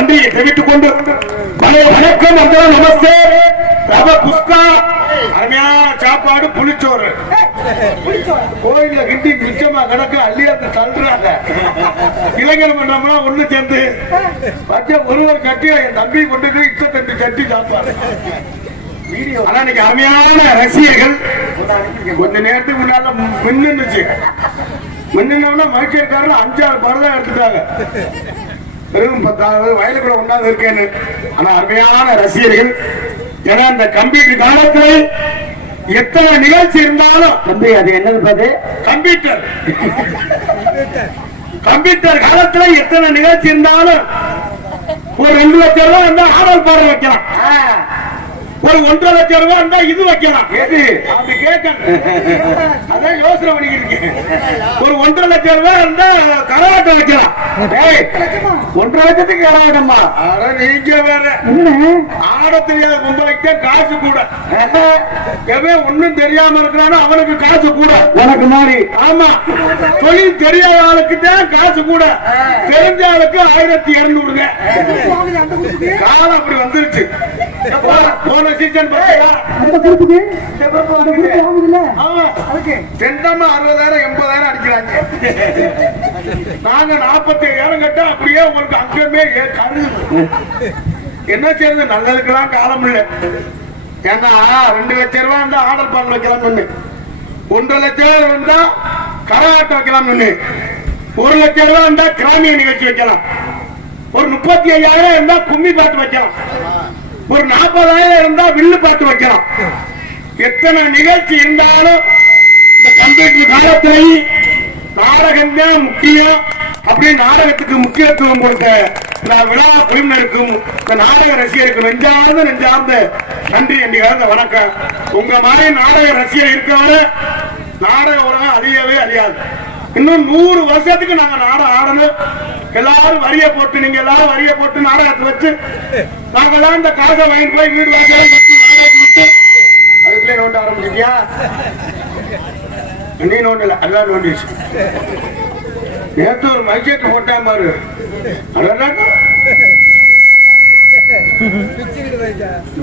நன்றியை தெரிவித்துக் கொண்டு வணக்கம் நமஸ்தே அருமையான சாப்பாடு புளிச்சோறு கோயில கிண்டி மிச்சமா கிடக்க அள்ளியாந்து தள்ளுறாங்க. இளைஞர் மன்றம்னா ஒண்ணு சேர்ந்து ஒருவர் கட்டியா என் தம்பி கொண்டு இஷ்டத்தம்பி கட்டி சாப்பாடு. ஆனா இன்னைக்கு அருமையான ரசிகர்கள் கொஞ்ச நேரத்துக்கு முன்னால மின்னுச்சு. மின்னா மகிழ்ச்சியக்காரர் 5-6 படம் தான் எடுத்துட்டாங்க. வெறும் 10 வயலுக்குள்ள ஒன்றாவது இருக்கேன்னு. ஆனா அருமையான ரசிகர்கள். ஏன்னா இந்த கம்ப்யூட்டர் காலத்தில் எத்தனை நிகழ்ச்சி இருந்தாலும் தம்பி அது என்னது கம்ப்யூட்டர் கம்ப்யூட்டர் காலத்துல எத்தனை நிகழ்ச்சி இருந்தாலும் ஒரு 2 லட்சம் ரூபாய் இருந்தா ஆடல் பாடல் வைக்கலாம், ஒரு 1.5 லட்சம் ரூபாய் இருந்தா இது வைக்கலாம். எது அப்படி கேட்க அதான் யோசனை பண்ணிக்கிட்டு. ஒரு 1.5 லட்சம் ரூபாய் இருந்தா கரகாட்டம் வைக்கலாம். 1.5 லட்சத்துக்கு கரகாட்டமா? நீங்க வேற ஆட தெரியாத பொம்பளைக்கு காசு கூட. ஒண்ணும் தெரியாம இருக்கிறானோ அவனுக்கு காசு கூட. உனக்கு மாதிரி ஆமா, தொழில் தெரியாத ஆளுக்கு தான் காசு கூட, தெரிஞ்ச ஆளுக்கு 1200. காலம் அப்படி வந்துருச்சு. போன சீசன் செந்தமா 60,000 80,000 அடிக்கிறாங்க. நாங்க 47,000 கட்ட அப்படியே உங்களுக்கு அங்கமே என்ன செய்யறது? நல்லதுக்கெல்லாம் காலம் இல்லை. ஏன்னா 2 லட்சம் ரூபாய் இருந்தா ஆடல் பாடல் வைக்கலாம், 1.5 லட்சம் ரூபாய் இருந்தா கரகாட்டம் வைக்கலாம், 1 லட்சம் ரூபாய் இருந்தா கிராமிய நிகழ்ச்சி வைக்கலாம், ஒரு 35,000 இருந்தா கும்மி பாட்டு வைக்கலாம், ஒரு 40,000 இருந்தா வில்லு பாட்டு வைக்கலாம். எத்தனை நிகழ்ச்சி இருந்தாலும் இந்த கம்ப்யூட்டர் காலத்திலேயே நாடகம் தான் முக்கியம். அப்படியே நாடகத்துக்கு முக்கியத்துவம் கொடுத்த விழா குழுவினருக்கும் இந்த நாடக ரசிகருக்கு நெஞ்சார்ந்த நன்றி என்று வணக்கம். உங்க மாதிரி நாடக ரசிகர் இருக்கவரை நாடக உலகம் அழியவே அழியாது. இன்னும் 100 வருஷத்துக்கு நாங்க நாடகம் ஆடணும். எல்லாரும் வரிய போட்டு, நீங்க எல்லாரும் வரிய போட்டு நாடகத்தை வச்சு நாங்கெல்லாம் இந்த காசை வாங்கி போய் வீடு வாசல் விட்டு அதுக்குள்ளே நோண்ட ஆரம்பிச்சிட்டியா? நீ நோண்டல, எல்லாம் நோண்டிடுச்சு. நேற்று ஒரு மைசேட்டு போட்டான் பாரு.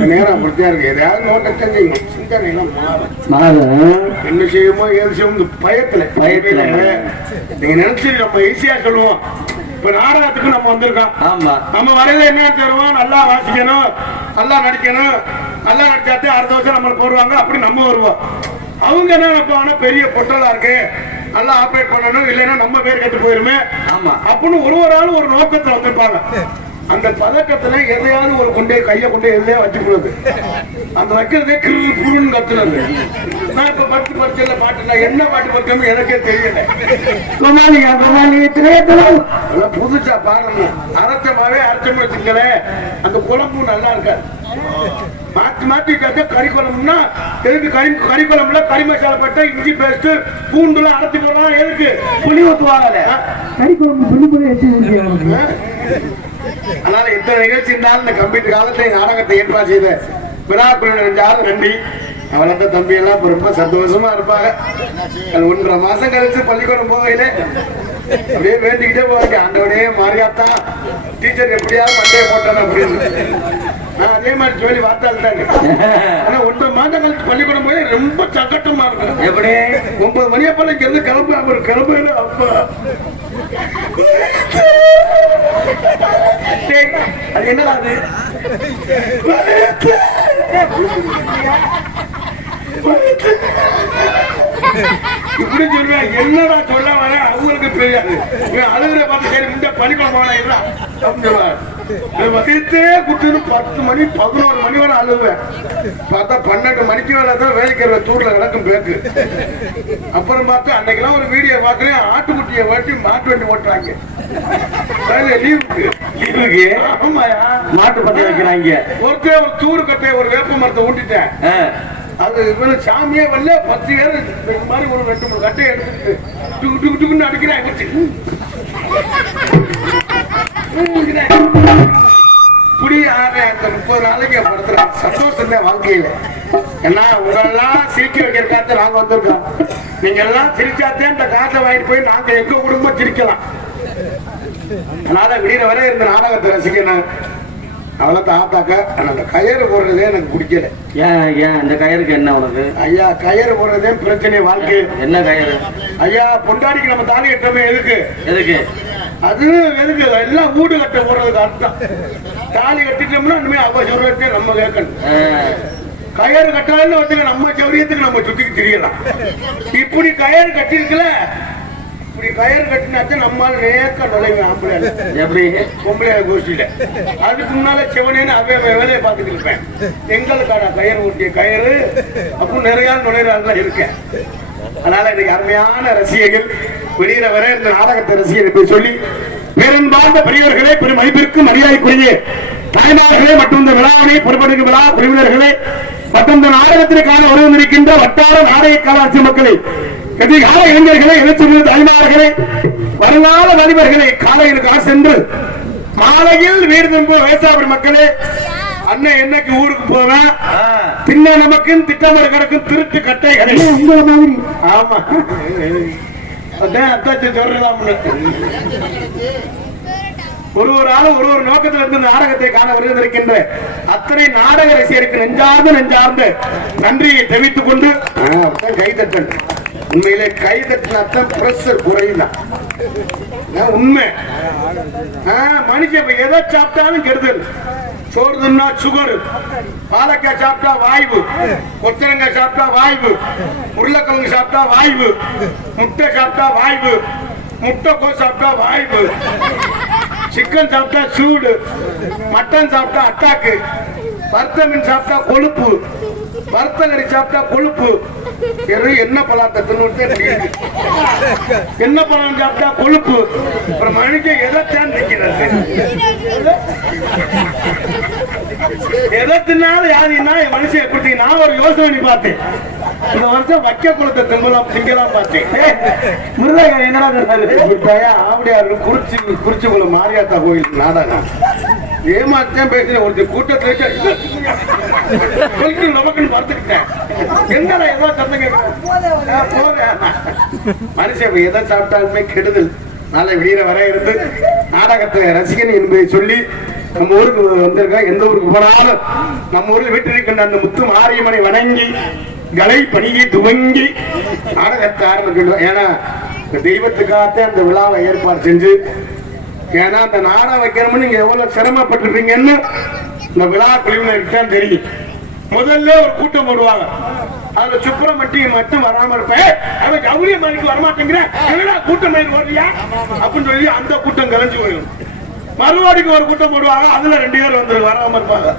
நேரம் அப்படித்தான் இருக்கு. எதாவது நோட்டை செஞ்சீங்க சிந்தனை என்ன செய்யுமோ ஏது செய்யும் பயத்துல நீங்க நினைச்சு நம்ம ஈஸியா சொல்லுவோம். இப்ப நாடகத்துக்கு நம்ம வந்திருக்கோம். ஆமா, நம்ம வரையில என்ன தருவோம், நல்லா வாசிக்கணும், நல்லா நடிக்கணும், நல்லா நடிச்சாத்தே அடுத்த வருஷம் நம்மளை போடுவாங்க. அப்படி நம்ம வருவோம். அவங்க என்ன நினைப்பாங்கன்னா பெரிய பொட்டலா இருக்கு, நல்லா ஆப்ரேட் பண்ணணும், இல்லைன்னா நம்ம பேர் கெட்டு போயிருமே. ஆமா, அப்படின்னு ஒரு ஆள் ஒரு நோக்கத்துல வந்திருப்பாங்க. அந்த பதக்கத்துல எதையாவது ஒரு கொண்டே கையை கொண்டே எதையா வச்சு கொடுது. அந்த வைக்கிறதே குருன்னு கத்துறது. நான் இப்ப பரிச்சையில பாட்டுல என்ன பாட்டு படுத்தோம் எனக்கே தெரியல. புதுசா பாடணும். அரைச்சமாவே அரைச்சம் வச்சுக்கல அந்த குழம்பு நல்லா இருக்காது. மாத்தி மாத்தி கறிக்குழம்புனா எதுக்கு கறிக்குழம்புல கறி மசாலா பட்டா இஞ்சி பேஸ்ட் பூண்டுல அரைச்சி போடலாம். எதுக்கு புளி ஊத்துவாங்க கறிக்குழம்பு புளி. அதனால எத்தனை நிகழ்ச்சி இருந்தாலும் இந்த கம்ப்யூட்டர் காலத்துல நாடகத்தை ஏற்பாடு செய்த விழா குழுவினர் நன்றி. வளர்ந்த தம்பி எல்லாம் ரொம்ப சந்தோஷமா இருப்பாங்க. அது 1.5 மாசம் கழிச்சு பள்ளிக்கூடம் போகையில அப்படியே வேண்டிக்கிட்டே போவாங்க, ஆண்டவனே மாறியாத்தா டீச்சர் எப்படியாவது மண்டையை போட்டான் அப்படின்னு. நான் அதே மாதிரி சொல்லி வார்த்தால் தாங்க. ஆனா 1.5 மாதம் கழிச்சு பள்ளிக்கூடம் போய் ரொம்ப சங்கட்டமா இருக்கும். எப்படி 9 மணியா போல இங்க இருந்து கிளம்பு அப்பா அது என்னடா அது இப்படி சொல்லுவேன். என்னடா சொல்ல வர அவங்களுக்கு தெரியாது. அழுகுற பார்த்து சரி முன்ன பள்ளிக்கூடம் போனா வகைத்தே குட்டுன்னு 10 மணி 11 மணி வரை அழுவேன். பார்த்தா 12 மணிக்கு வேலை தான் வேலைக்கிற தூர்ல கிடக்கும் பேக்கு. அப்புறம் பார்த்து அன்னைக்கெல்லாம் ஒரு வீடியோ பார்க்கறேன், ஆட்டுக்குட்டியை வாட்டி மாட்டு வண்டி ஓட்டுறாங்க. லீவுக்கு ஆமாயா மாட்டு பத்தி வைக்கிறாங்க. ஒருத்தர் ஒரு தூரு கட்டைய ஒரு வேப்ப மரத்தை ஊட்டிட்டேன். அது சாமியே வரல. 10 பேர் இந்த மாதிரி ஒரு 2-3 கட்டையை எடுத்துட்டு டுக்கு டுக்குன்னு அடிக்கிறாங்க. புடி 30 நாளைக்கு படுத்துறேன். சந்தோஷம் தான் வாழ்க்கையில. ஏன்னா உங்களெல்லாம் சிரிக்க வைக்கிறக்காக நாங்க வந்திருக்கோம். நீங்க எல்லாம் சிரிச்சாத்தே இந்த காசை வாங்கிட்டு போய் நாங்க எங்க குடும்பம் சிரிக்கலாம். அதனால விடிய வரை இந்த நாடகத்தை ரசிக்கணும். அவ்வளோதான் ஆத்தாக்க. அந்த கயிறு போடுறதே எனக்கு பிடிக்கல. ஏன் இந்த கயிறுக்கு என்ன உனக்கு? ஐயா கயிறு போடுறதே பிரச்சனை வாழ்க்கை. என்ன கயிறு ஐயா? பொண்டாடிக்கு நம்ம தாலி கட்டமே எதுக்கு? அது எதுக்கு? எல்லாம் வீடு கட்ட போடுறதுக்கு அர்த்தம். தாலி கட்டிட்டோம்னா இனிமே அவ சொல்றதே நம்ம கேட்கணும். கயிறு கட்டாலும் வச்சுக்க நம்ம சௌரியத்துக்கு நம்ம சுத்திக்கு தெரியலாம். இப்படி கயிறு கட்டிருக்கல, இப்படி கயிறு கட்டினாச்சா நம்மளால நேக்க நுழைவேன். ஆம்பளை எப்படி பொம்பளை கோஷ்டியில அதுக்கு முன்னால செவனேன்னு வேலையை பார்த்துட்டு இருப்பேன். எங்களுக்கான கயிறு ஊட்டிய கயிறு அப்போ நிறைய நுழைறாங்க இருக்கேன். அதனால இன்னைக்கு அருமையான ரசிகர்கள் வெளியில வர இந்த நாடகத்தை ரசிகர்கள் சொல்லி பெரும்பார்ந்த பெரியவர்களே, பெரும் மதிப்பிற்கு மரியாதைக்குரிய தாய்மார்களே மற்றும் இந்த விழாவினை பொறுப்பெடுக்கும் விழா குழுவினர்களே மற்றும் இந்த நாடகத்திற்கான உறவிருக்கின்ற வட்டார நாடக கலாச்சார மக்களை, எதிர்கால இளைஞர்களை, எழுச்சிமிகு தாய்மார்களே, வருங்கால நடிகர்களை காலையிலுக்காக சென்று மாலையில் வீடு திரும்ப விவசாய மக்களே, அண்ணன் என்னைக்கு ஊருக்கு போவேன் தின்ன நமக்கும் திட்டமிட கிடக்கும் திருட்டு கட்டைகளை உங்களை மாதிரி. ஆமா அதான் அத்தாச்சி சொல்றலாம். ஒரு ஆளும் ஒரு நோக்கத்தில் இருந்து நாடகத்தை காண வருவதற்கின்ற அத்தனை நாடக ரசிகருக்கு நெஞ்சார்ந்த நன்றியை தெரிவித்துக் கொண்டு கைதட்டல். உண்மையிலே கைதட்டினாத்தான் பிரஷர் குறையுதான் உண்மை. மனுஷன் எதை சாப்பிட்டாலும் கெடுதல். சோறு தின்னா சுகர், பாலக்காய் சாப்பிட்டா வாய்வு, கொத்தரங்காய் சாப்பிட்டா வாய்வு, உருளைக்கிழங்கு சாப்பிட்டா வாய்வு, முட்டை சாப்பிட்டா வாய்வு, முட்டைக்கோஸ் சாப்பிட்டா வாய்வு, சிக்கன் சாப்பிட்டா சூடு, மட்டன் சாப்பிட்டா அட்டாக்கு, வறுத்த மீன் சாப்பிட்டா கொழுப்பு, வறுத்த கறி சாப்பிட்டா கொழுப்பு. என்ன பழத்தை என்ன பழம் சாப்பிட்டா கொழுப்பு. ஒரு மனுஷன் எதைத்தான் திக்கிறது? எதை தின்னாலும் யாருன்னா மனுஷன் எப்படி? நான் ஒரு யோசனை பண்ணி பார்த்தேன். இந்த வருஷம் வைக்க குளத்தை திங்கலாம் பார்த்தேன். முருகா என்னடா ஆவடியாரு குறிச்சிக்குளம் மாரியாத்தா கோயில் நாடகம் ஏமாத்தான் பேசுறேன். ஒரு கூட்டத்துல நமக்குன்னு பார்த்துக்கிட்டேன். என்னடா ஏதோ சத்தம் கேட்க போறேன். மனுஷன் எதை சாப்பிட்டாலுமே கெடுதல். நாளை விடிகிற வரை இருந்து நாடகத்தை ரசிகன் என்பதை சொல்லி நம்ம ஊருக்கு வந்திருக்க, எந்த ஊருக்கு போனாலும் நம்ம ஊரில் வீட்டிருக்கின்ற அந்த முத்து மாரியம்மனை வணங்கி கலை பணியை துவங்கி நாடகத்தை ஆரம்பிக்கின்றோம். ஏன்னா இந்த தெய்வத்துக்காகத்தான் அந்த விழாவை ஏற்பாடு செஞ்சு, ஏன்னா அந்த நாடகம் வைக்கணும்னு நீங்க எவ்வளவு சிரமப்பட்டிருப்பீங்கன்னு இந்த விழா குழுவினருக்கு தான் தெரியும். முதல்ல ஒரு கூட்டம் போடுவாங்க, அதுல சுப்பிரமட்டி மட்டும் வராம இருப்பேன், அவன் கௌரிய மணிக்கு வரமாட்டேங்கிறேன் கூட்டம் ஓடுறியா அப்படின்னு சொல்லி அந்த கூட்டம் கலைஞ்சு போயிடும். மறுவாடிக்கு ஒரு கூட்டம் போடுவாங்க, அதுல 2 பேர் வந்து வராம இருப்பாங்க,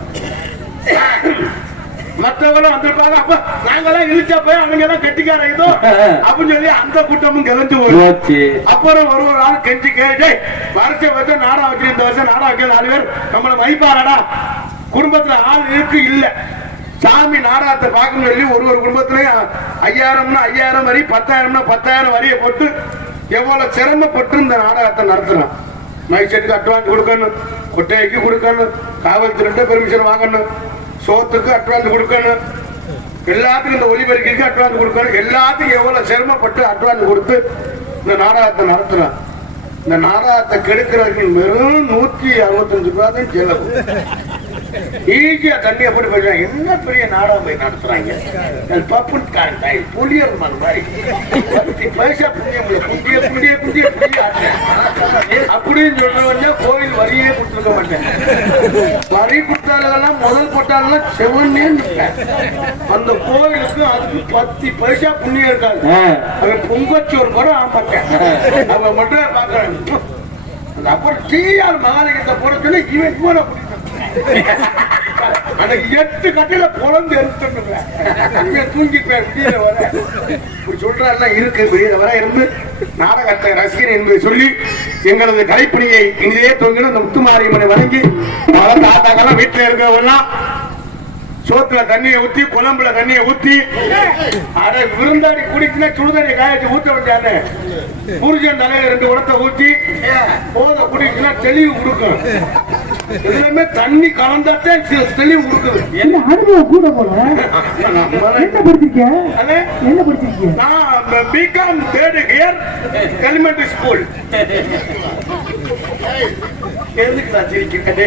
மற்றவங்களும் வந்திருப்பாங்க. அப்ப நாங்கெல்லாம் இழுச்சா போய் அவங்க எல்லாம் கெட்டிக்கார இதோ அப்படின்னு சொல்லி அந்த கூட்டமும் கிளஞ்சு போச்சு. அப்புறம் ஒரு ஆள் கெஞ்சி கேட்டு வருஷம் வருஷம் நாடா வைக்கிற, இந்த வருஷம் நாடா வைக்கிற 4 பேர் நம்மள வைப்பாரடா, குடும்பத்துல ஆள் இருக்கு இல்ல, சாமி நாடகத்தை பார்க்கணும்னு சொல்லி ஒரு குடும்பத்திலையும் 5000னா 5000 வரி, 10,000னா 10,000 வரியை போட்டு எவ்வளவு சிரமப்பட்டு இந்த நாடகத்தை நடத்துறோம். மைக் செட்டுக்கு அட்வான்ஸ் கொடுக்கணும், கொட்டைக்கு கொடுக்கணும், காவல்துறை பெர்மிஷன் வாங்கணும், சோத்துக்கு அட்வான்ஸ் கொடுக்கணும், எல்லாத்துக்கும் இந்த ஒலிபெருக்கிற்கு அட்வான்ஸ் கொடுக்கணும், எல்லாத்துக்கும் எவ்வளவு சிரமப்பட்டு அட்வான்ஸ் கொடுத்து இந்த நாடகத்தை நடத்துறோம். இந்த நாடகத்தை கெடுக்கிறவர்கள் வெறும் 165 ரூபாய் தான் செலவு. ஈஸியா தண்ணியை போட்டு போயிடுறாங்க. என்ன பெரிய நாடகம் போய் நடத்துறாங்க, பப்பு புளியர் மாதிரி பைசா புண்டிய அப்படின்னு சொல்றவங்க கோயில் வரியே கொடுத்துருக்க மாட்டேன். வரி கொடுத்தாலும் முதல் போட்டாலும் செவனே அந்த கோயிலுக்கு அதுக்கு 10 பைசா புண்ணியம் இருக்காது. அவன் பொங்கச்சோறு கூட ஆமாட்டேன், அவங்க மட்டும் பாக்குறாங்க. அப்புறம் டிஆர் மகாலிங்கத்தை போட சொல்லி இவன் கூட அந்த 8 கட்டில குழந்தை தூங்கி சொல்ற இருக்கு. வெளியில வர இருந்து நாடகத்தை ரசிகர் என்பதை சொல்லி எங்களது கலைப்பணியை இனிதே தொங்கின அந்த முத்துமாரியம்மனை வணங்கி பல தாத்தாக்கெல்லாம் வீட்டுல இருக்கிறவெல்லாம் சோத்துல தண்ணியை ஊத்தி, குழம்புல தண்ணியை ஊத்தி, அதை விருந்தாடி குடிச்சுனா சுடுதண்ணியை காயச்சு ஊத்த வேண்டியானு புருஷன் தலையில 2 குடத்தை ஊத்தி போத குடிச்சுனா தெளிவு கொடுக்கும். இதுலமே தண்ணி கலந்தாத்தான் தெளிவு கொடுக்குது. அனுபவம் கூட போல என்ன படிச்சிருக்கேன்? நான் BCom 3rd year elementary school. எதுக்கு நான் சிரிக்கிறேன்?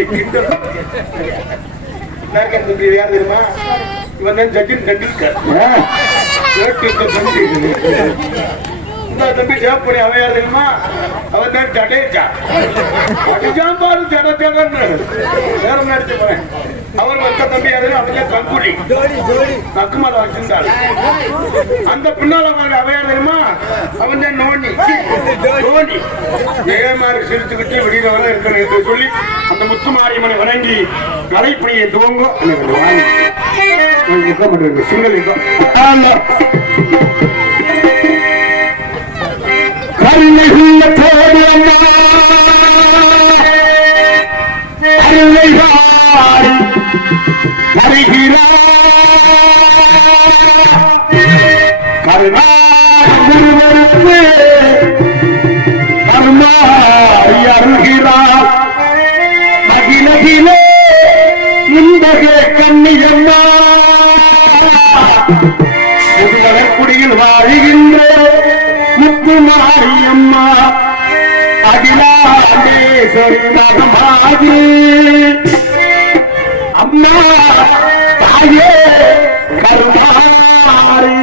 யார் தெரியுமா? இவன் தான் சச்சின் டெண்டுல்கர். தம்பி ஜாப் பண்ணி அவன் யார் தெரியுமா? அவன் தான் ஜடேஜா. பாரு ஜடேஜான்னு வேற நடிச்சு போறேன். அவர் வந்த தம்பி யாரு? அவன் கங்குலி நக்குமலை வச்சிருந்தாள். அந்த பின்னால அவன் யார் தெரியுமா? அவன் தான் நோனி. ஜெயமாரி சிரிச்சுக்கிட்டு வெளியில வர இருக்கணும் என்று சொல்லி அந்த முத்துமாரியம்மனை வணங்கி கலைப்பணியை துவங்கும். சிங்கள் கண்ணியம்மா குடியில் வாழ்கின்ற முத்துமாரியம்மா அகிலாண்டேஸ்வரி நகமாதி அம்மா தாயே கருமாரி.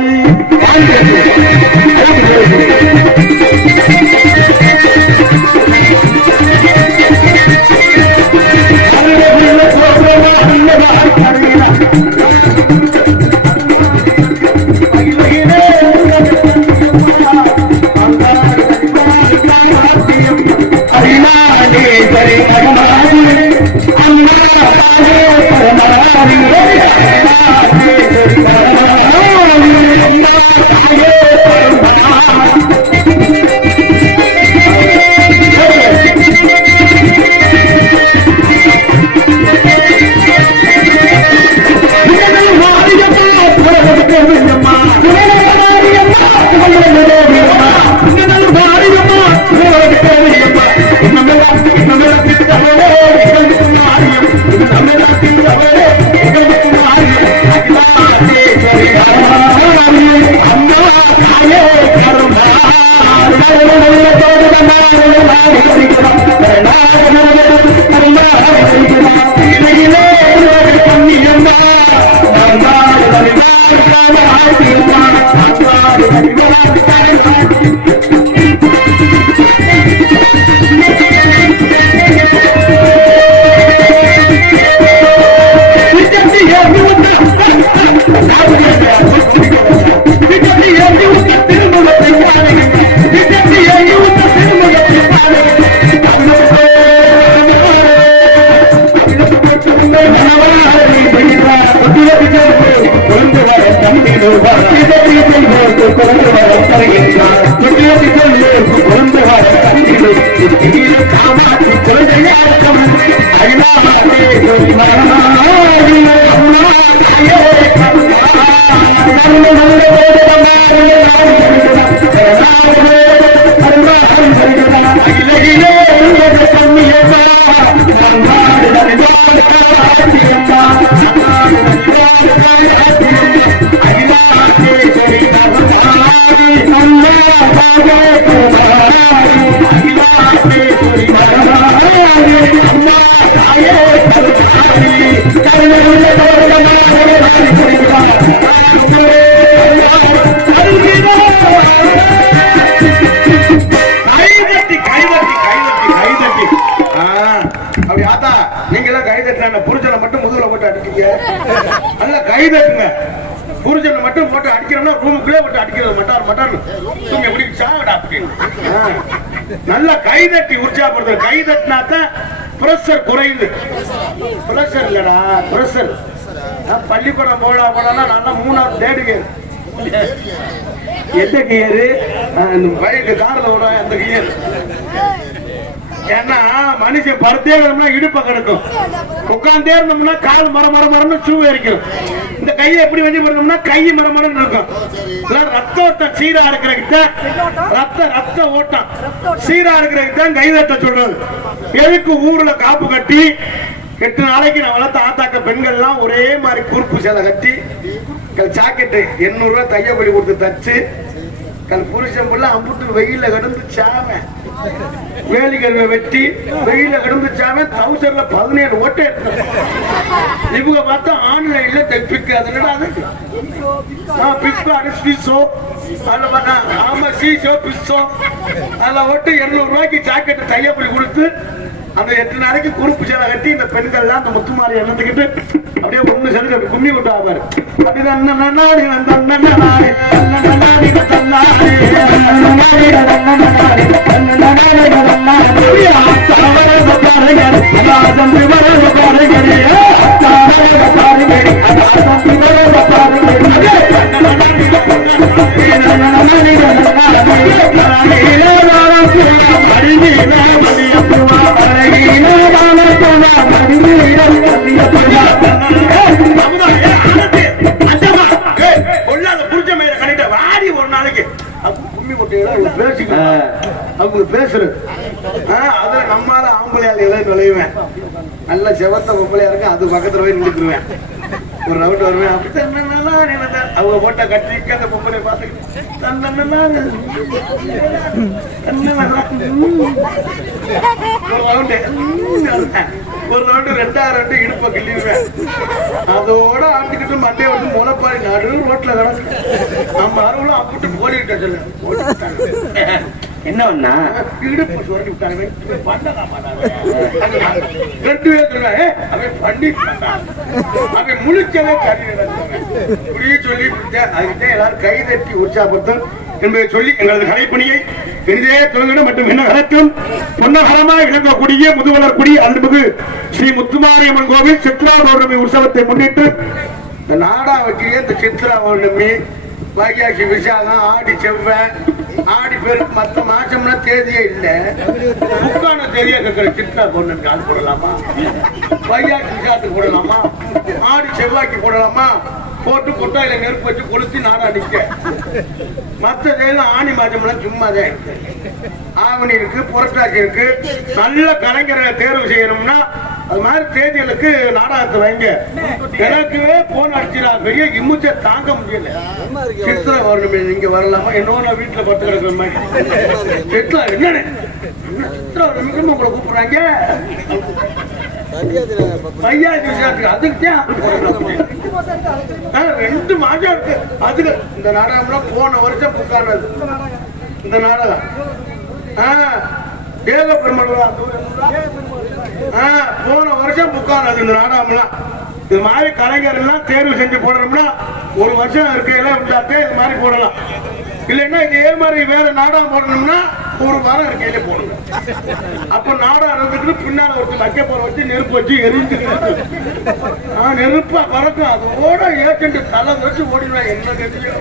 புருஷனை மட்டும் முதுகுல போட்டு அடிக்கிறீங்க. நல்ல கை தட்டுங்க. புருஷனை மட்டும் போட்டு அடிக்கிறோம்னா ரூமுக்குள்ளே போட்டு அடிக்கிறது மட்டார் நீங்க எப்படி சாவடா அப்படின்னு நல்ல கை தட்டி உற்சாகப்படுத்துற. கை தட்டினாத்தான் பிரஷர் குறையுது. பிரஷர் இல்லடா பிரஷர். பள்ளிக்கூடம் போனா நல்லா 3வது தேர்டு கியர். எந்த கியரு? பைக்கு கார்ல விட அந்த கியர். ஏன்னா மனுஷன் படுத்தே இருந்தோம்னா இடுப்ப கிடக்கும், உட்காந்தே இருந்தோம்னா கால் மரமரன்னு ஷூ எரிக்கும். இந்த கையை எப்படி வச்சு பண்ணோம்னா கை மரமரன்னு இருக்கும். ரத்த ஓட்டம் சீரா இருக்கிற ரத்த ஓட்டம் சீரா இருக்கிற கை தட்ட சொல்றது. எதுக்கு ஊர்ல காப்பு கட்டி 8 நாளைக்கு நான் வளர்த்த ஆத்தாக்க பெண்கள் எல்லாம் ஒரே மாதிரி குறுப்பு சேலை கட்டி ஜாக்கெட்டு 800 ரூபாய் தையப்படி கொடுத்து தச்சு புருஷன் புள்ள அம்புட்டு வெயில கிடந்து சாம வேலிகருவை வெட்டி வெயில கிடந்து சாம 17 ஓட்டை இவங்க பார்த்தா ஆன்லைன்ல தைப்பிக்கு அதனடா அது அதுல ஓட்டு 200 ரூபாய்க்கு ஜாக்கெட்டு தையப்படி கொடுத்து அந்த 8 நாளைக்கு குறுப்பு சேலை கட்டி இந்த பெண்கள் எல்லாம் அந்த முத்துமாரி எண்ணத்துக்கிட்டு அப்படியே ஒண்ணு சேர்ந்து அப்படி கும்மி விட்டு ஆவாரு. அப்படிதான் அவங்க பேசுறது அதுல நம்மால ஆம்பளையால் எல்லாம் நுழைவேன். நல்ல செவத்த பொம்பளையா இருக்கு, அது பக்கத்துல போய் நின்றுக்குருவேன். ஒரு ரவுண்ட் வருவேன். அப்படி அவங்க போட்ட கட்டிக்கு அந்த பொம்பளை பார்த்துக்கிட்டு ஒரு ரவுண்டு 2வது ரவுண்டு இடுப்ப கிள்ளிடுவேன். அதோட ஆட்டிக்கிட்டு மண்டையை வந்து முளைப்பாரி நடு ரோட்ல கிடக்கு. நம்ம அருவலும் அப்பிட்டு போலிக்கிட்ட சொல்லு என்ன பண்ணா இடுப்பு சொல்லி விட்டாங்க. 2 பேர் சொன்னாங்க அவன் பண்ணி அவன் முழிச்சவே இப்படியே சொல்லி அதுக்கிட்ட எல்லாரும் கை தட்டி உற்சாகப்படுத்தும் என்பதை சொல்லி எங்களது கலைப்பணியை பெரிதே துவங்கிட மற்றும் என்ன நடக்கும் பொன்னகரமாக விளங்கக்கூடிய முதுவலர்குடி அருள்மிகு ஸ்ரீ முத்துமாரியம்மன் கோவில் சித்ரா பௌர்ணமி உற்சவத்தை முன்னிட்டு இந்த நாடா வச்சியே இந்த சித்ரா பௌர்ணமி வைகாசி விசாகம் ஆடி செவ்வாய் ஆடி பேருக்கு மத்த மாசம்னா தேதியே இல்ல. புக்கான தேதியா கேட்கிற சித்ரா பௌர்ணமி ஆள் போடலாமா, வைகாசி விசாகத்துக்கு போடலாமா, ஆடி செவ்வாய்க்கு போடலாமா, போட்டு கொட்டாயில நெருப்பு வச்சு கொளுத்தி நாடா நிக்க. மற்ற தேதி ஆணி மாதம்லாம் சும்மாதான். ஆவணி இருக்கு, புரட்டாசி இருக்கு. நல்ல கலைஞரை தேர்வு செய்யணும்னா அது மாதிரி தேதிகளுக்கு நாடகத்தை வைங்க. எனக்குவே போன் அடிச்சுடா பெரிய இம்முச்ச தாங்க முடியல. சித்திரை பௌர்ணமி நீங்க வரலாமா? என்னோட வீட்டுல பட்டு கிடக்குற மாதிரி சித்ரா என்னன்னு சித்திரை பௌர்ணமிக்கு உங்களை கூப்பிடுறாங்க. வைகாசி விசாகத்துக்கு அதுக்குதான் 2 மாசம் இருக்கு. அதுக்கு இந்த நாடகம்லாம் போன வருஷம் புக்கானது. இந்த நாடகம் தேவ பெருமாள் போன வருஷம் புக்கானது. இந்த நாடகம்லாம் இது மாதிரி கலைஞர் எல்லாம் தேர்வு செஞ்சு போடணும்னா 1 வருஷம் இருக்கையில இருந்தாத்தே இது மாதிரி போடலாம். இல்லைன்னா இதே மாதிரி வேற நாடகம் போடணும்னா 1 வாரம் இருக்கையில போடணும். அப்ப நாடகம் இருந்துட்டு பின்னால ஒருத்தர் வைக்க போற வச்சு நெருப்பு வச்சு எரிஞ்சு நெருப்பா பறக்கும். அதோட ஏஜென்ட் தலை வச்சு ஓடிடுவாங்க. என்ன கட்சியோ